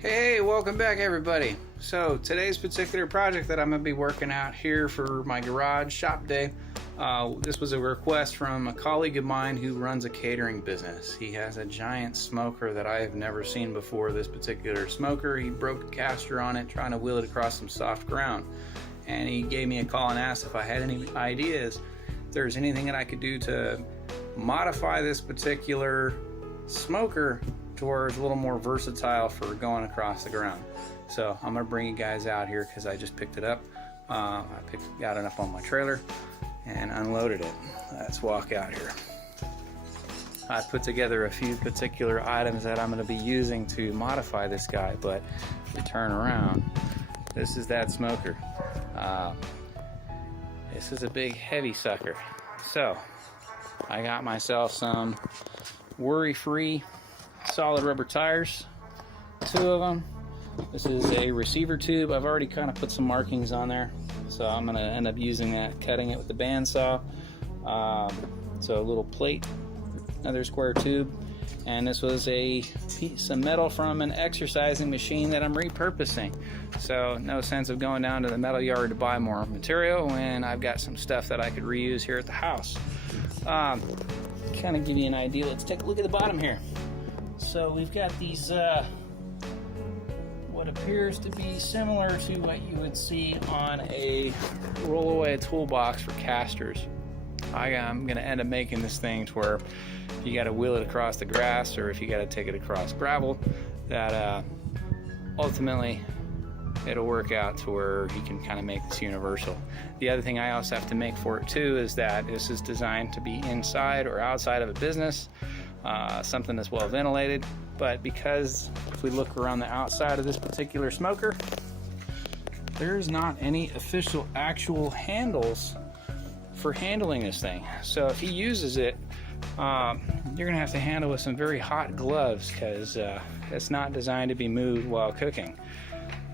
Hey, welcome back everybody. So today's particular project that I'm going to be working out here for my garage shop day, this was a request from a colleague of mine who runs a catering business. He has a giant smoker that I have never seen before. This particular smoker, he broke a caster on it trying to wheel it across some soft ground, and he gave me a call and asked if I had any ideas, if there's anything that I could do to modify this particular smoker to where it's a little more versatile for going across the ground. So I'm gonna bring you guys out here because I just picked it up. I got it up on my trailer and unloaded it. Let's walk out here. I put together a few particular items that I'm gonna be using to modify this guy, but if you turn around, this is that smoker. This is a big heavy sucker. So I got myself some worry-free solid rubber tires, 2 of them. This is a receiver tube. I've already kind of put some markings on there, so I'm going to end up using that, cutting it with the bandsaw. So a little plate, another square tube, and this was a piece of metal from an exercising machine that I'm repurposing. So no sense of going down to the metal yard to buy more material when I've got some stuff that I could reuse here at the house. Kind of give you an idea, let's take a look at the bottom here. So we've got these what appears to be similar to what you would see on a rollaway toolbox for casters. I'm going to end up making this thing to where if you got to wheel it across the grass or if you got to take it across gravel, that ultimately it'll work out to where you can kind of make this universal. The other thing I also have to make for it too is that this is designed to be inside or outside of a business, something that's well ventilated. But because if we look around the outside of this particular smoker, there's not any official actual handles for handling this thing. So if he uses it, you're gonna have to handle with some very hot gloves because it's not designed to be moved while cooking.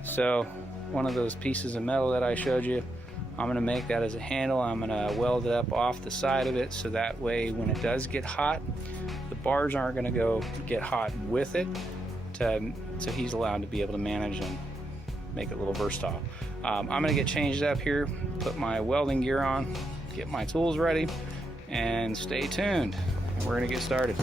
So one of those pieces of metal that I showed you, I'm gonna make that as a handle. I'm gonna weld it up off the side of it so that way when it does get hot, the bars aren't gonna go get hot with it, so he's allowed to be able to manage and make it a little versatile. I'm gonna get changed up here, put my welding gear on, get my tools ready, and stay tuned. We're gonna get started.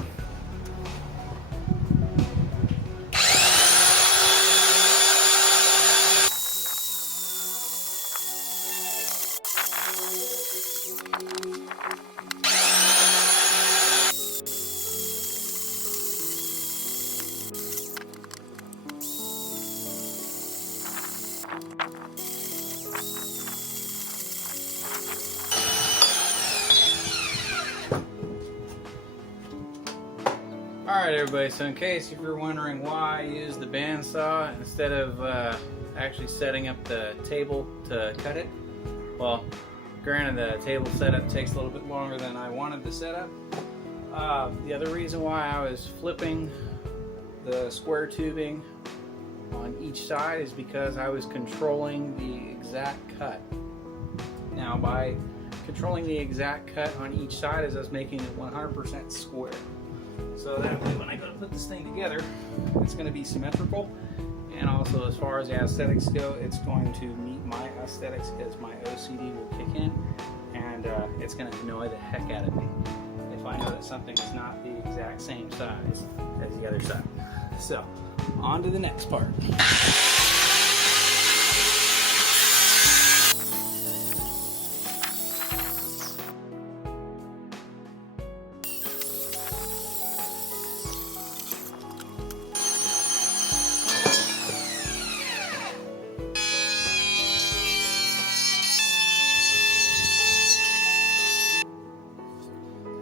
Alright everybody, so in case if you're wondering why I use the bandsaw instead of actually setting up the table to cut it, well, granted the table setup takes a little bit longer than I wanted to set up. The other reason why I was flipping the square tubing on each side is because I was controlling the exact cut. Now by controlling the exact cut on each side is us making it 100% square. So that way when I go to put this thing together, it's going to be symmetrical, and also as far as the aesthetics go, it's going to meet my aesthetics because my OCD will kick in, and it's going to annoy the heck out of me if I know that something is not the exact same size as the other side. So, on to the next part.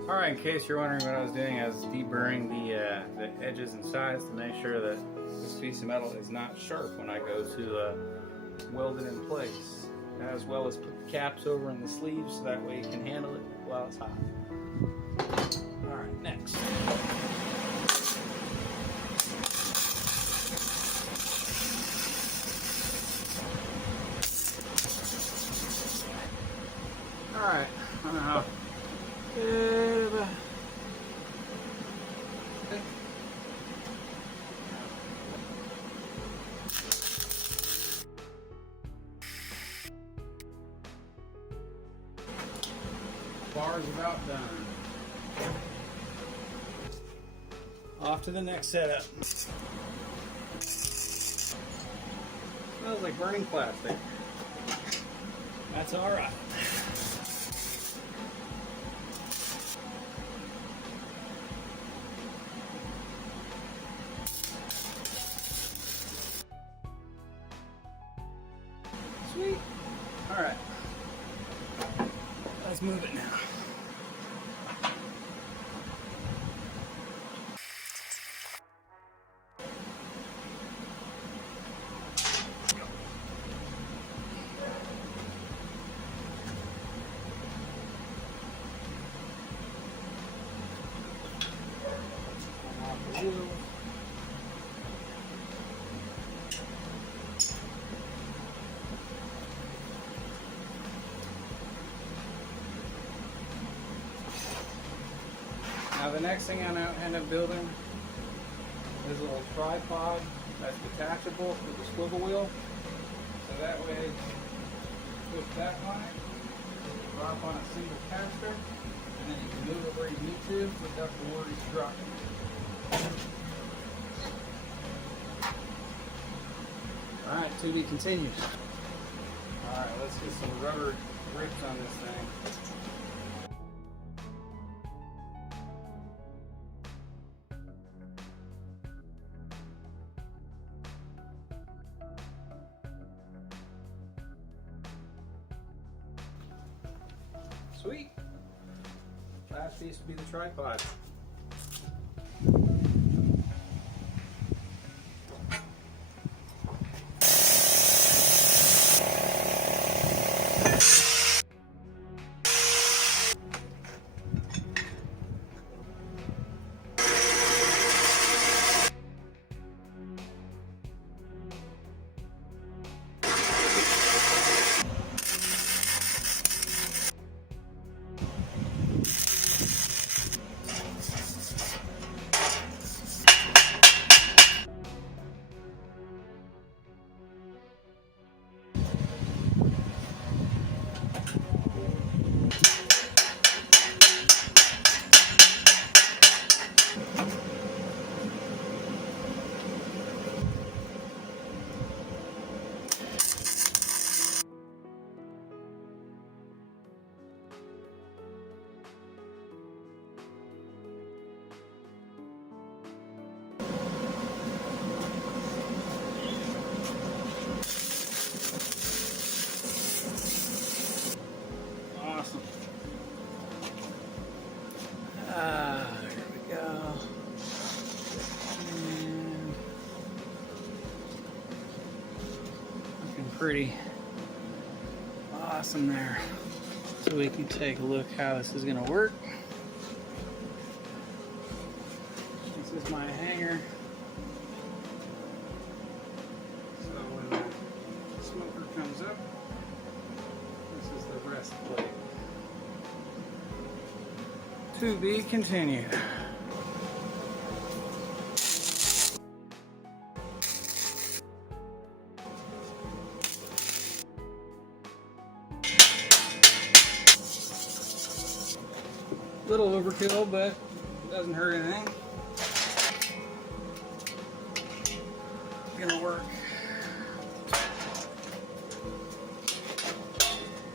Alright, in case you're wondering what I was doing, I was deburring the edges and sides to make sure that this piece of metal is not sharp when I go to weld it in place, as well as put the caps over in the sleeves so that way you can handle it while it's hot. Alright, next. Alright, I don't know. bar is about done. Off to the next setup. Smells like burning plastic. That's all right. Sweet. All right. Let's move it now. Now the next thing I'm going to end up building is a little tripod that's detachable with a swivel wheel. So that way, push that line, drop on a single caster, and then you can move it where you need to without the worries dropping. Alright, to be continued. Alright, let's get some rubber grips on this thing. Sweet. Last piece would be the tripod. Here we go. And looking pretty awesome there. So we can take a look how this is going to work. This is my hanger. So when the smoker comes up, this is the rest plate. To be continued. Little overkill, but it doesn't hurt anything. It's gonna work.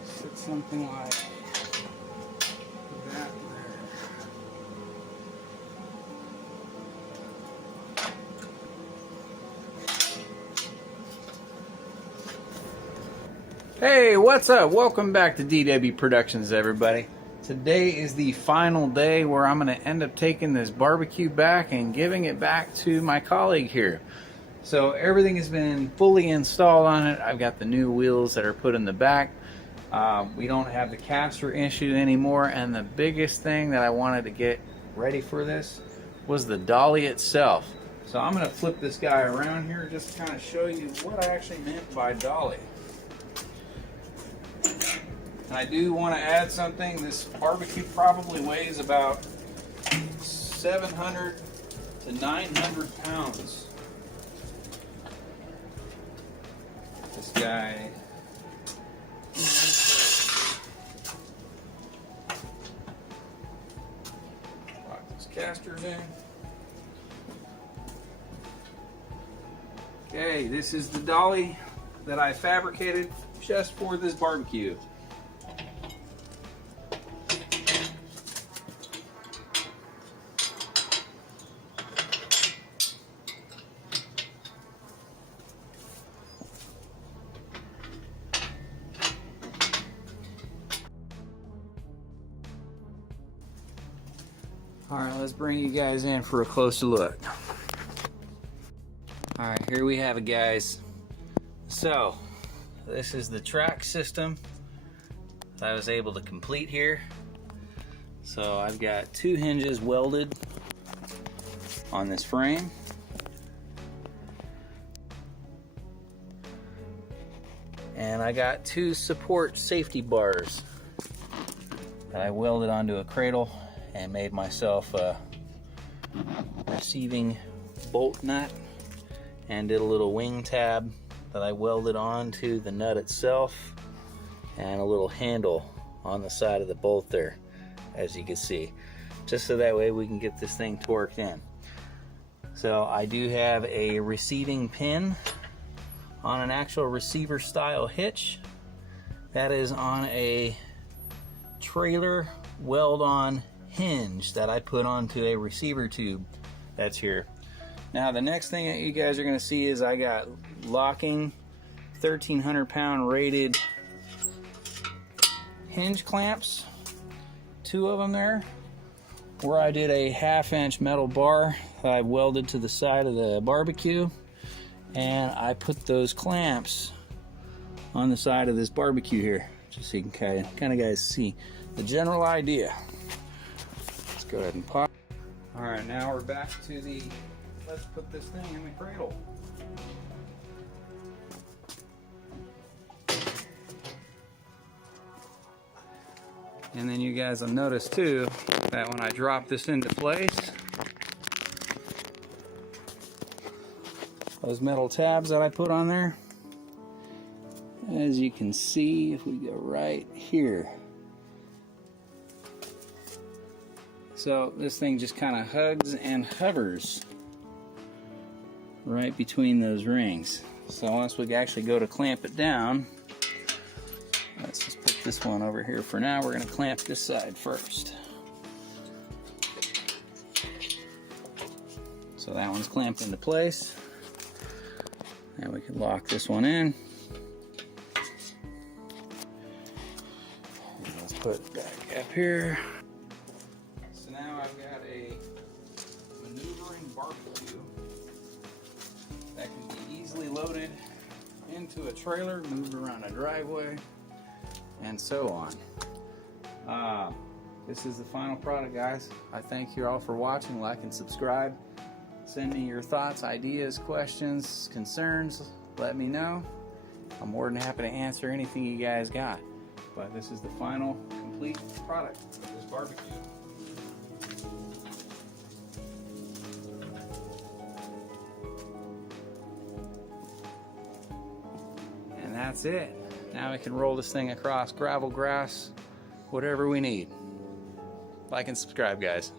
Sit something like that there. Hey, what's up? Welcome back to dwproductions, everybody. Today is the final day where I'm going to end up taking this barbecue back and giving it back to my colleague here. So everything has been fully installed on it. I've got the new wheels that are put in the back. We don't have the caster issue anymore, and the biggest thing that I wanted to get ready for this was the dolly itself. So I'm going to flip this guy around here just to kind of show you what I actually meant by dolly. And I do want to add something. This barbecue probably weighs about 700 to 900 pounds. This guy. in. Okay, this is the dolly that I fabricated just for this barbecue. All right, let's bring you guys in for a closer look. All right, here we have it, guys. So, this is the track system that I was able to complete here. So I've got 2 hinges welded on this frame. And I got 2 support safety bars that I welded onto a cradle and made myself a receiving bolt nut, and did a little wing tab that I welded onto the nut itself, and a little handle on the side of the bolt there, as you can see, just so that way we can get this thing torqued in. So I do have a receiving pin on an actual receiver style hitch that is on a trailer weld on hinge that I put onto a receiver tube that's here. Now the next thing that you guys are going to see is I got locking 1,300 pound rated hinge clamps, 2 of them there, where I did a 1/2 inch metal bar that I welded to the side of the barbecue, and I put those clamps on the side of this barbecue here, just so you can kind of guys see the general idea. Let's go ahead and pop. All right, now we're back to the, let's put this thing in the cradle. And then you guys will notice too that when I drop this into place, those metal tabs that I put on there, as you can see, if we go right here, so this thing just kind of hugs and hovers right between those rings. So once we actually go to clamp it down, let's just put this one over here for now. We're going to clamp this side first. So that one's clamped into place. And we can lock this one in. And let's put it back up here. So now I've got a maneuvering barbecue that can be easily loaded into a trailer, moved around a driveway, and so on. This is the final product, guys. I thank you all for watching. Like and subscribe. Send me your thoughts, ideas, questions, concerns. Let me know. I'm more than happy to answer anything you guys got. But this is the final complete product of this barbecue. And that's it. Now we can roll this thing across gravel, grass, whatever we need. Like and subscribe, guys.